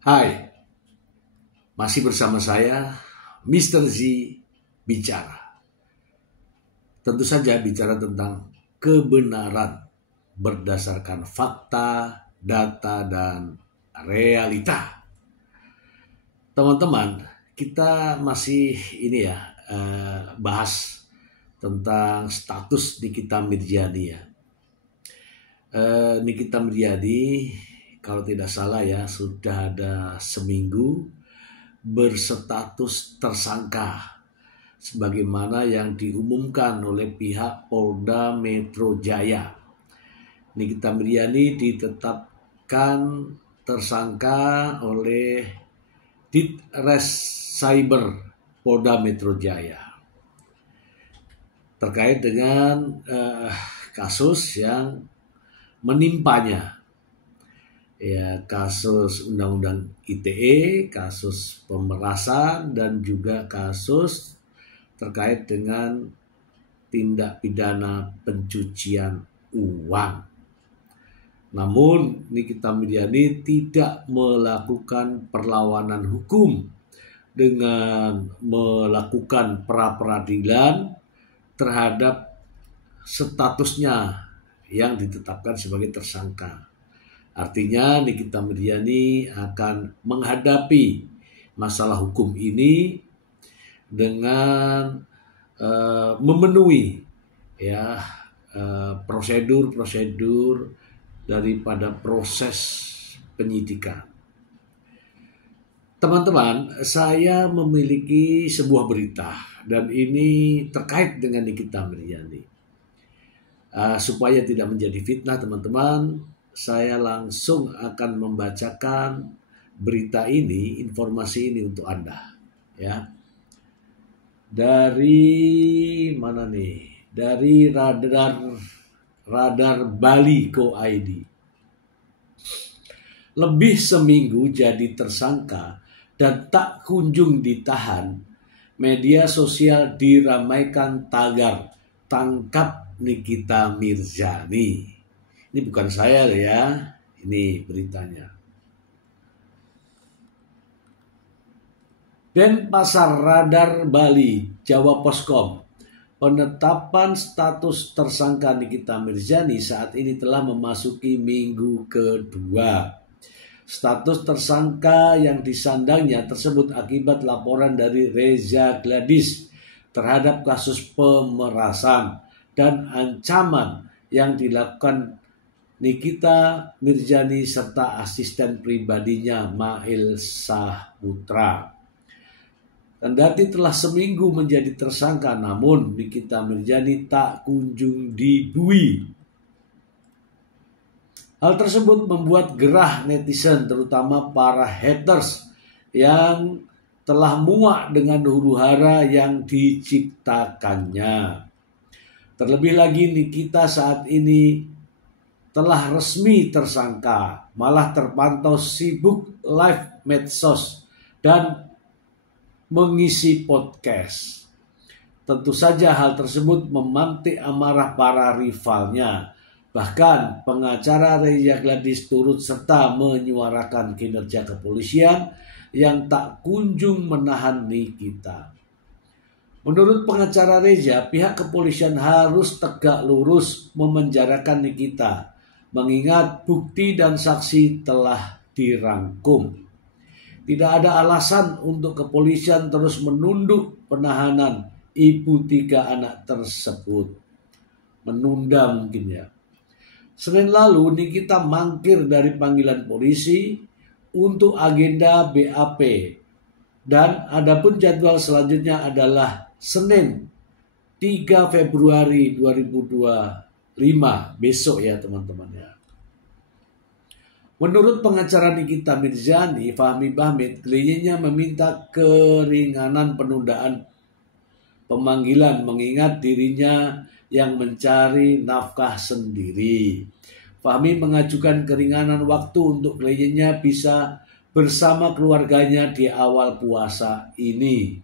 Hai, masih bersama saya, Mr. Z bicara. Tentu saja bicara tentang kebenaran berdasarkan fakta, data, dan realita. Teman-teman, kita masih bahas tentang status Nikita Mirzani ya. Nikita Mirzani, kalau tidak salah ya, sudah ada seminggu berstatus tersangka sebagaimana yang diumumkan oleh pihak Polda Metro Jaya. Nikita Mirzani ditetapkan tersangka oleh Ditres Cyber Polda Metro Jaya terkait dengan kasus yang menimpanya. Ya, kasus Undang-Undang ITE, kasus pemerasan, dan juga kasus terkait dengan tindak pidana pencucian uang. Namun Nikita Mirzani tidak melakukan perlawanan hukum dengan melakukan pra-peradilan terhadap statusnya yang ditetapkan sebagai tersangka. Artinya Nikita Mirzani akan menghadapi masalah hukum ini dengan memenuhi prosedur daripada proses penyidikan. Teman-teman, saya memiliki sebuah berita dan ini terkait dengan Nikita Mirzani. Supaya tidak menjadi fitnah teman-teman, saya langsung akan membacakan berita ini, informasi ini untuk Anda. Ya. Dari mana nih? Dari radar Bali.co.id. Lebih seminggu jadi tersangka dan tak kunjung ditahan, media sosial diramaikan tagar tangkap Nikita Mirzani. Ini bukan saya ya, ini beritanya. Denpasar Radar Bali, Jawa Poskom. Penetapan status tersangka Nikita Mirzani saat ini telah memasuki minggu kedua. Status tersangka yang disandangnya tersebut akibat laporan dari Reza Gladys terhadap kasus pemerasan dan ancaman yang dilakukan Nikita Mirzani serta asisten pribadinya Mail Saputra. Kendati telah seminggu menjadi tersangka, namun Nikita Mirzani tak kunjung dibui. Hal tersebut membuat gerah netizen, terutama para haters yang telah muak dengan huru-hara yang diciptakannya. Terlebih lagi Nikita saat ini telah resmi tersangka, malah terpantau sibuk live medsos dan mengisi podcast. Tentu saja hal tersebut memantik amarah para rivalnya. Bahkan pengacara Reza Gladys turut serta menyuarakan kinerja kepolisian yang tak kunjung menahan Nikita. Menurut pengacara Reza, pihak kepolisian harus tegak lurus memenjarakan Nikita, mengingat bukti dan saksi telah dirangkum. Tidak ada alasan untuk kepolisian terus menunduk penahanan ibu 3 anak tersebut. Menunda mungkin ya. Senin lalu Nikita mangkir dari panggilan polisi untuk agenda BAP. Dan adapun jadwal selanjutnya adalah Senin 3 Februari 2025, besok ya teman-teman ya. Menurut pengacara Nikita Mirzani, Fahmi Bahmid, kliennya meminta keringanan penundaan pemanggilan mengingat dirinya yang mencari nafkah sendiri. Fahmi mengajukan keringanan waktu untuk kliennya bisa bersama keluarganya di awal puasa ini.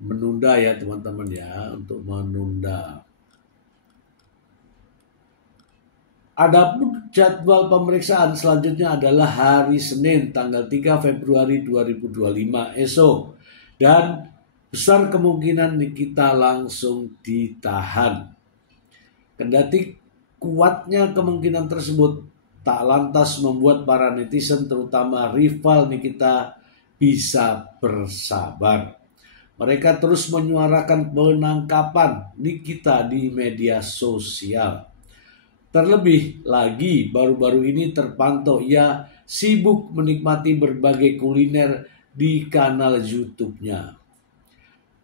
Menunda ya teman-teman ya, untuk menunda. Adapun jadwal pemeriksaan selanjutnya adalah hari Senin tanggal 3 Februari 2025 esok. Dan besar kemungkinan Nikita langsung ditahan. Kendati kuatnya kemungkinan tersebut tak lantas membuat para netizen terutama rival Nikita bisa bersabar. Mereka terus menyuarakan penangkapan Nikita di media sosial. Terlebih lagi baru-baru ini terpantau ia sibuk menikmati berbagai kuliner di kanal YouTube-nya.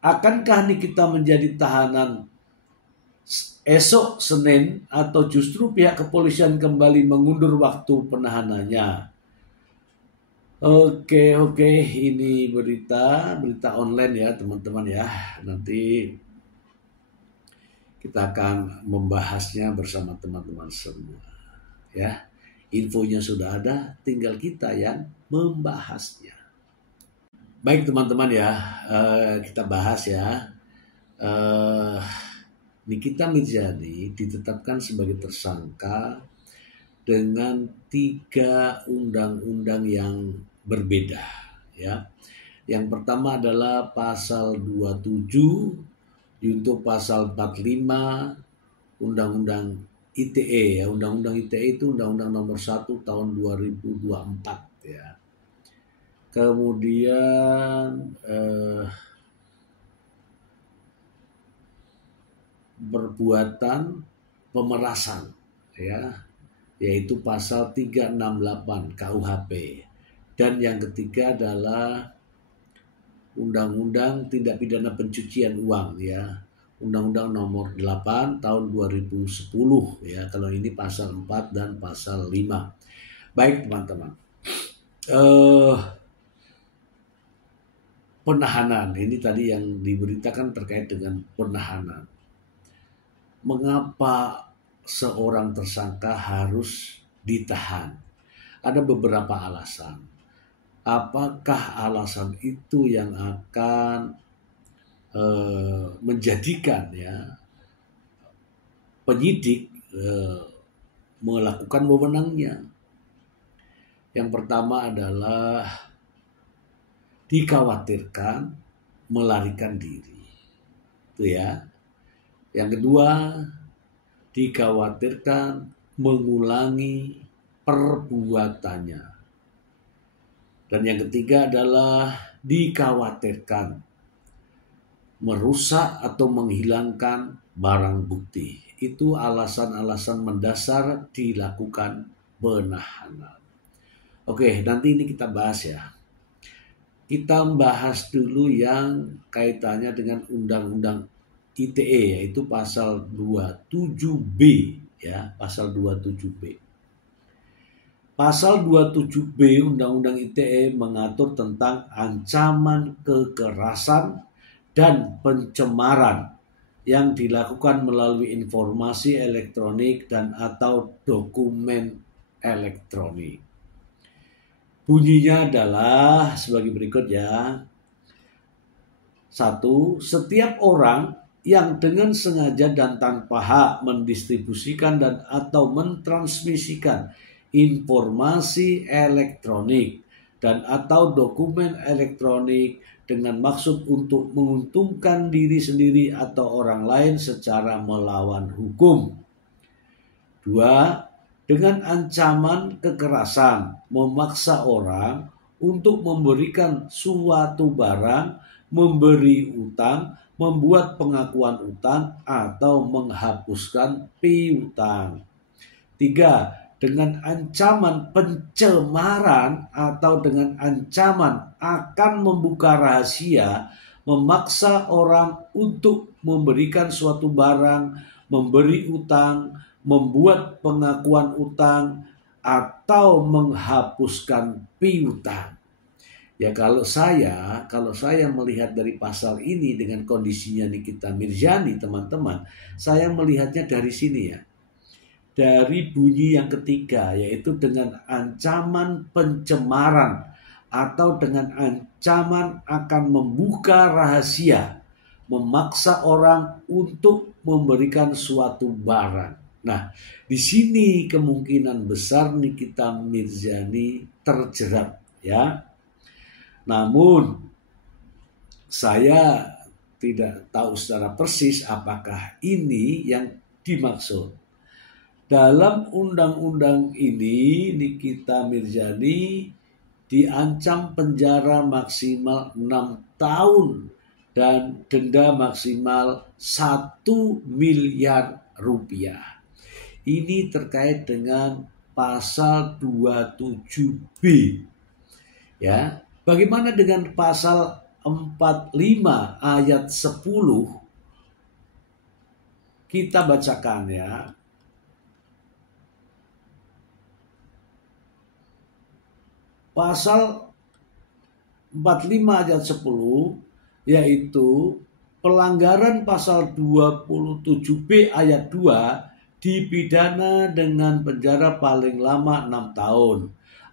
Akankah Nikita menjadi tahanan esok Senin atau justru pihak kepolisian kembali mengundur waktu penahanannya? Oke, ini berita online ya teman-teman ya. Nanti kita akan membahasnya bersama teman-teman semua. Ya, infonya sudah ada, tinggal kita yang membahasnya. Baik teman-teman ya, kita bahas ya. Nikita Mirzani ditetapkan sebagai tersangka dengan 3 undang-undang yang berbeda ya. Yang pertama adalah pasal 27 untuk pasal 45 Undang-Undang ITE ya. Undang-Undang ITE itu Undang-Undang nomor 1 tahun 2024 ya. Kemudian perbuatan pemerasan ya, yaitu pasal 368 KUHP. Dan yang ketiga adalah Undang-Undang Tindak Pidana Pencucian Uang ya, Undang-Undang nomor 8 tahun 2010 ya. Kalau ini pasal 4 dan pasal 5. Baik teman-teman. Penahanan ini tadi yang diberitakan terkait dengan penahanan. Mengapa seorang tersangka harus ditahan? Ada beberapa alasan. Apakah alasan itu yang akan menjadikan ya penyidik melakukan wewenangnya? Yang pertama adalah dikhawatirkan melarikan diri, itu ya. Yang kedua, dikhawatirkan mengulangi perbuatannya. Dan yang ketiga adalah dikhawatirkan merusak atau menghilangkan barang bukti. Itu alasan-alasan mendasar dilakukan penahanan. Oke, nanti ini kita bahas ya. Kita bahas dulu yang kaitannya dengan Undang-Undang ITE, yaitu pasal 27B ya, pasal 27B. Pasal 27B Undang-Undang ITE mengatur tentang ancaman kekerasan dan pencemaran yang dilakukan melalui informasi elektronik dan atau dokumen elektronik. Bunyinya adalah sebagai berikut ya. 1. Setiap orang yang dengan sengaja dan tanpa hak mendistribusikan dan atau mentransmisikan informasi elektronik dan atau dokumen elektronik dengan maksud untuk menguntungkan diri sendiri atau orang lain secara melawan hukum. 2. Dengan ancaman kekerasan, memaksa orang untuk memberikan suatu barang, memberi utang, membuat pengakuan utang, atau menghapuskan piutang. 3. Dengan ancaman pencemaran atau dengan ancaman akan membuka rahasia, memaksa orang untuk memberikan suatu barang, memberi utang, membuat pengakuan utang, atau menghapuskan piutang. Ya kalau saya melihat dari pasal ini dengan kondisinya Nikita Mirzani teman-teman, saya melihatnya dari sini ya. Dari bunyi yang ketiga, yaitu dengan ancaman pencemaran atau dengan ancaman akan membuka rahasia, memaksa orang untuk memberikan suatu barang. Nah, di sini kemungkinan besar Nikita Mirzani terjerat ya. Namun saya tidak tahu secara persis apakah ini yang dimaksud. Dalam undang-undang ini Nikita Mirzani diancam penjara maksimal 6 tahun dan denda maksimal 1 miliar rupiah. Ini terkait dengan pasal 27B. Ya. Bagaimana dengan pasal 45 ayat 10? Kita bacakan ya. Pasal 45 ayat 10 yaitu pelanggaran pasal 27B ayat 2 dipidana dengan penjara paling lama 6 tahun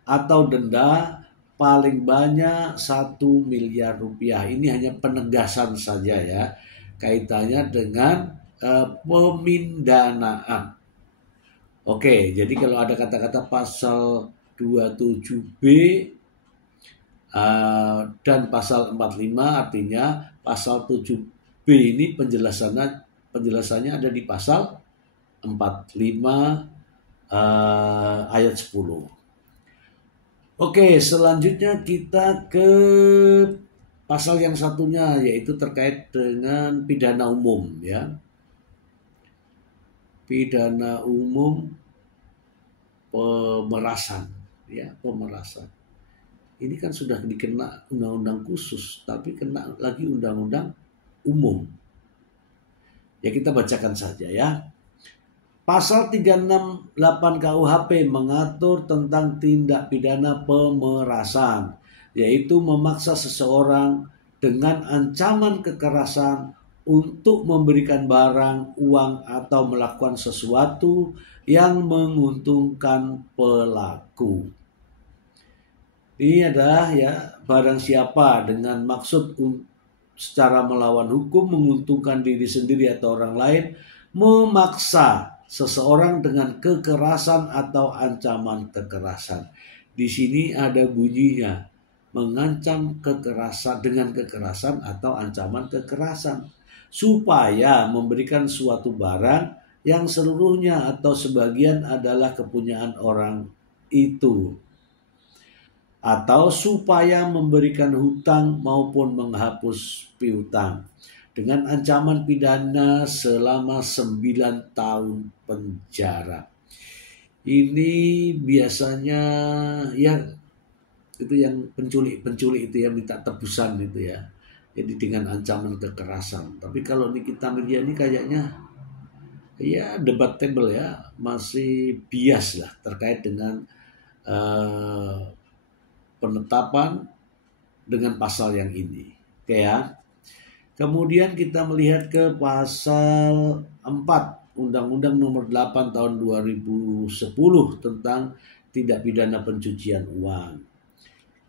atau denda paling banyak 1 miliar rupiah. Ini hanya penegasan saja ya, kaitannya dengan pemindanaan. Oke, jadi kalau ada kata-kata pasal 27B dan pasal 45, artinya pasal 7B ini penjelasannya ada di pasal 45 ayat 10. Oke, selanjutnya kita ke pasal yang satunya, yaitu terkait dengan pidana umum ya. Pidana umum pemerasan ya, pemerasan. Ini kan sudah dikena undang-undang khusus, tapi kena lagi undang-undang umum. Ya kita bacakan saja ya. Pasal 368 KUHP mengatur tentang tindak pidana pemerasan, yaitu memaksa seseorang dengan ancaman kekerasan untuk memberikan barang, uang, atau melakukan sesuatu yang menguntungkan pelaku. Ini adalah ya, barang siapa dengan maksud secara melawan hukum, menguntungkan diri sendiri atau orang lain, memaksa seseorang dengan kekerasan atau ancaman kekerasan. Di sini ada bunyinya, mengancam kekerasan dengan kekerasan atau ancaman kekerasan, supaya memberikan suatu barang yang seluruhnya atau sebagian adalah kepunyaan orang itu, atau supaya memberikan hutang maupun menghapus piutang, dengan ancaman pidana selama 9 tahun penjara. Ini biasanya ya itu yang penculik itu ya, minta tebusan itu ya. Jadi dengan ancaman kekerasan. Tapi kalau Nikita Mirzani kayaknya ya debatable ya, masih bias lah terkait dengan penetapan dengan pasal yang ini. Oke ya. Kemudian kita melihat ke pasal 4 Undang-Undang Nomor 8 Tahun 2010 tentang tindak pidana pencucian uang.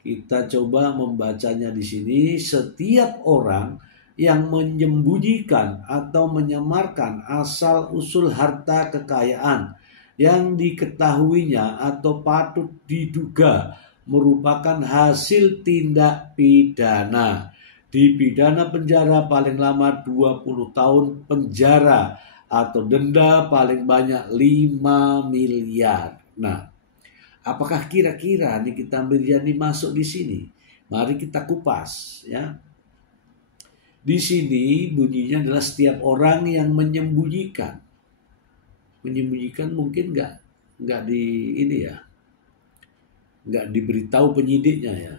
Kita coba membacanya di sini. Setiap orang yang menyembunyikan atau menyamarkan asal-usul harta kekayaan yang diketahuinya atau patut diduga merupakan hasil tindak pidana, dipidana penjara paling lama 20 tahun penjara atau denda paling banyak 5 miliar. Nah, apakah kira-kira Nikita Mirzani masuk di sini? Mari kita kupas ya. Di sini bunyinya adalah setiap orang yang menyembunyikan. Menyembunyikan mungkin nggak di ini ya. Nggak diberitahu penyidiknya ya.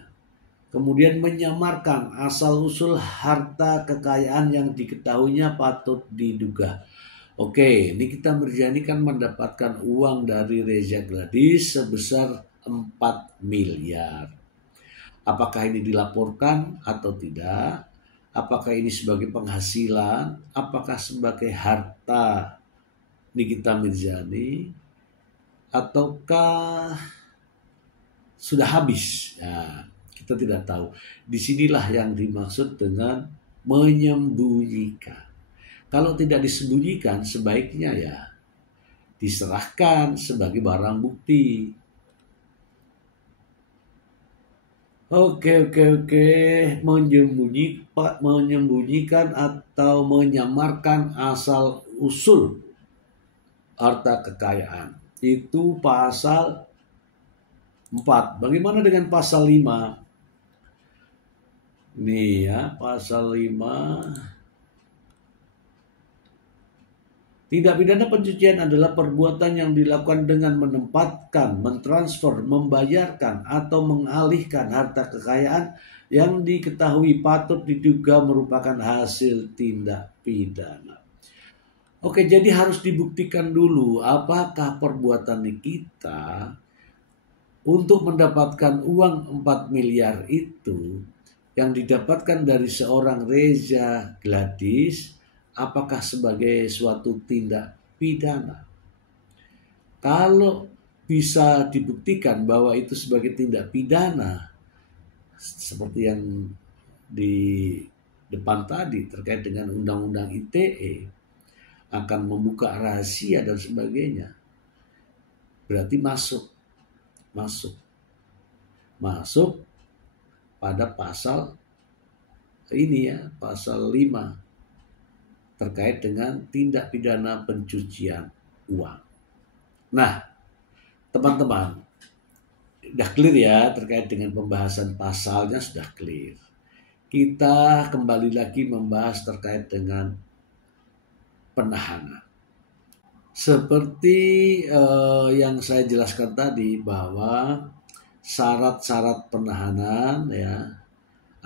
Kemudian menyamarkan asal-usul harta kekayaan yang diketahuinya patut diduga. Oke, Nikita Mirzani kan mendapatkan uang dari Reza Gladys sebesar 4 miliar. Apakah ini dilaporkan atau tidak? Apakah ini sebagai penghasilan? Apakah sebagai harta Nikita Mirzani? Ataukah sudah habis? Ya, kita tidak tahu. Disinilah yang dimaksud dengan menyembunyikan. Kalau tidak disembunyikan, sebaiknya ya diserahkan sebagai barang bukti. Oke. Menyembunyikan atau menyamarkan asal usul harta kekayaan. Itu pasal 4. Bagaimana dengan pasal 5? Nih ya, pasal 5. Tindak pidana pencucian adalah perbuatan yang dilakukan dengan menempatkan, mentransfer, membayarkan, atau mengalihkan harta kekayaan yang diketahui patut diduga merupakan hasil tindak pidana. Oke, jadi harus dibuktikan dulu apakah perbuatan kita untuk mendapatkan uang 4 miliar itu yang didapatkan dari seorang Reza Gladys, apakah sebagai suatu tindak pidana. Kalau bisa dibuktikan bahwa itu sebagai tindak pidana, seperti yang di depan tadi terkait dengan undang-undang ITE, akan membuka rahasia dan sebagainya, berarti masuk pada pasal ini ya, pasal 5 terkait dengan tindak pidana pencucian uang. Nah, teman-teman, sudah clear ya terkait dengan pembahasan pasalnya, sudah clear. Kita kembali lagi membahas terkait dengan penahanan. Seperti yang saya jelaskan tadi, bahwa syarat-syarat penahanan ya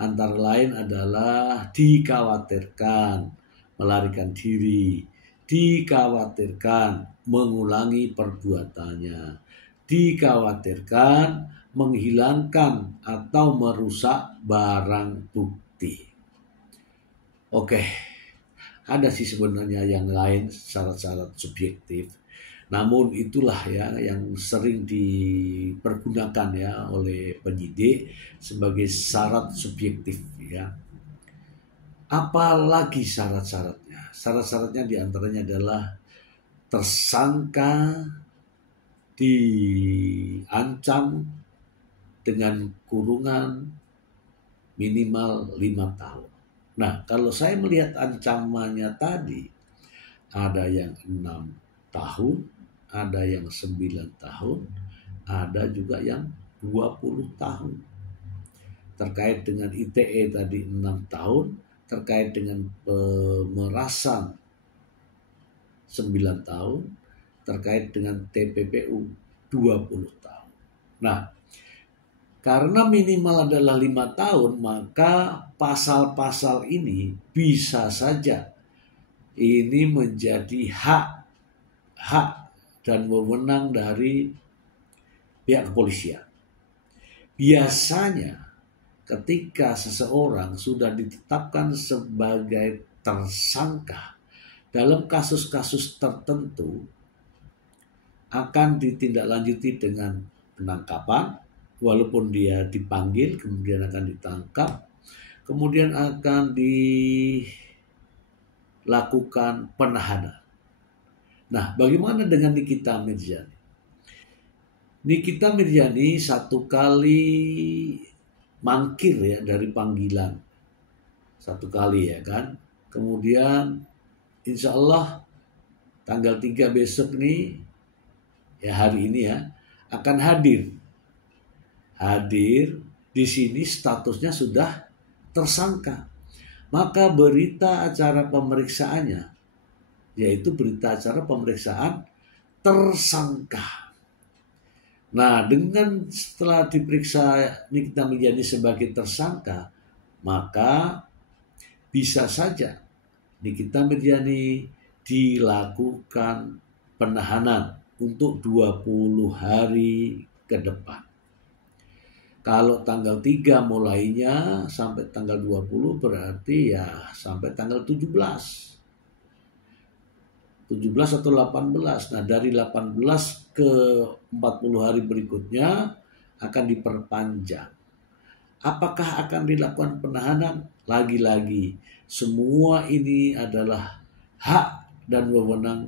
antara lain adalah dikhawatirkan melarikan diri, dikhawatirkan mengulangi perbuatannya, dikhawatirkan menghilangkan atau merusak barang bukti. Oke, ada sih sebenarnya yang lain syarat-syarat subjektif. Namun itulah ya yang sering dipergunakan ya oleh penyidik sebagai syarat subjektif ya. Apalagi syarat-syaratnya? Syarat-syaratnya diantaranya adalah tersangka diancam dengan kurungan minimal 5 tahun. Nah, kalau saya melihat ancamannya tadi, ada yang 6 tahun, ada yang 9 tahun, ada juga yang 20 tahun. Terkait dengan ITE tadi 6 tahun, terkait dengan pemerasan 9 tahun, terkait dengan TPPU 20 tahun. Nah, karena minimal adalah 5 tahun, maka pasal-pasal ini bisa saja ini menjadi hak dan wewenang dari pihak kepolisian. Biasanya ketika seseorang sudah ditetapkan sebagai tersangka dalam kasus-kasus tertentu, akan ditindaklanjuti dengan penangkapan, walaupun dia dipanggil, kemudian akan ditangkap, kemudian akan dilakukan penahanan. Nah, bagaimana dengan Nikita Mirzani? Nikita Mirzani 1 kali mangkir ya dari panggilan, 1 kali ya kan. Kemudian insya Allah tanggal 3 besok nih, ya hari ini ya, akan hadir di sini, statusnya sudah tersangka. Maka berita acara pemeriksaannya yaitu berita acara pemeriksaan tersangka. Nah, dengan setelah diperiksa Nikita Mirzani sebagai tersangka, maka bisa saja Nikita Mirzani dilakukan penahanan untuk 20 hari ke depan. Kalau tanggal 3 mulainya sampai tanggal 20, berarti ya sampai tanggal 17 atau 18. Nah, dari 18 ke 40 hari berikutnya akan diperpanjang. Apakah akan dilakukan penahanan? Lagi-lagi, semua ini adalah hak dan wewenang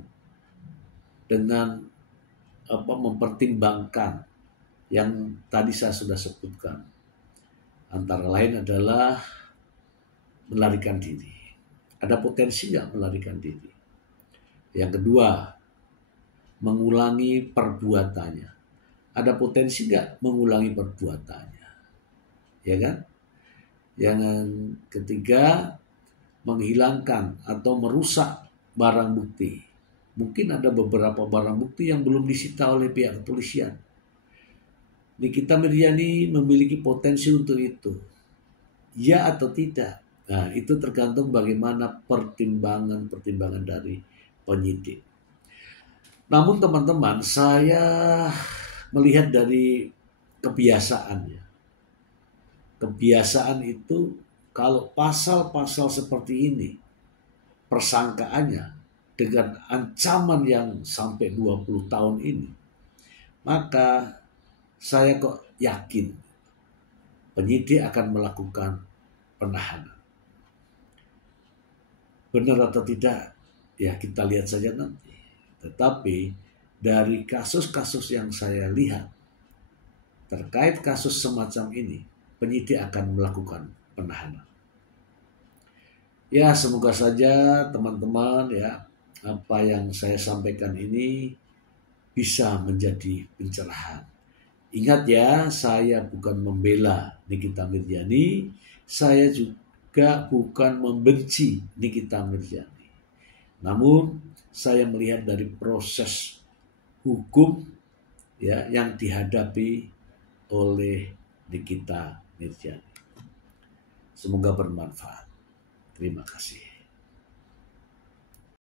dengan mempertimbangkan yang tadi saya sudah sebutkan. Antara lain adalah melarikan diri. Ada potensi nggak melarikan diri? Yang kedua, mengulangi perbuatannya. Ada potensi nggak mengulangi perbuatannya? Ya kan? Yang ketiga, menghilangkan atau merusak barang bukti. Mungkin ada beberapa barang bukti yang belum disita oleh pihak kepolisian. Nikita Mirzani memiliki potensi untuk itu. Ya atau tidak? Nah, itu tergantung bagaimana pertimbangan dari penyidik. Namun teman-teman, saya melihat dari kebiasaannya. Kebiasaan itu kalau pasal-pasal seperti ini, persangkaannya dengan ancaman yang sampai 20 tahun ini, maka saya kok yakin penyidik akan melakukan penahanan. Benar atau tidak, ya kita lihat saja nanti. Tetapi dari kasus-kasus yang saya lihat terkait kasus semacam ini, penyidik akan melakukan penahanan. Ya, semoga saja teman-teman ya, apa yang saya sampaikan ini bisa menjadi pencerahan. Ingat ya, saya bukan membela Nikita Mirzani, saya juga bukan membenci Nikita Mirzani. Namun saya melihat dari proses hukum ya yang dihadapi oleh Nikita Mirzani. Semoga bermanfaat. Terima kasih.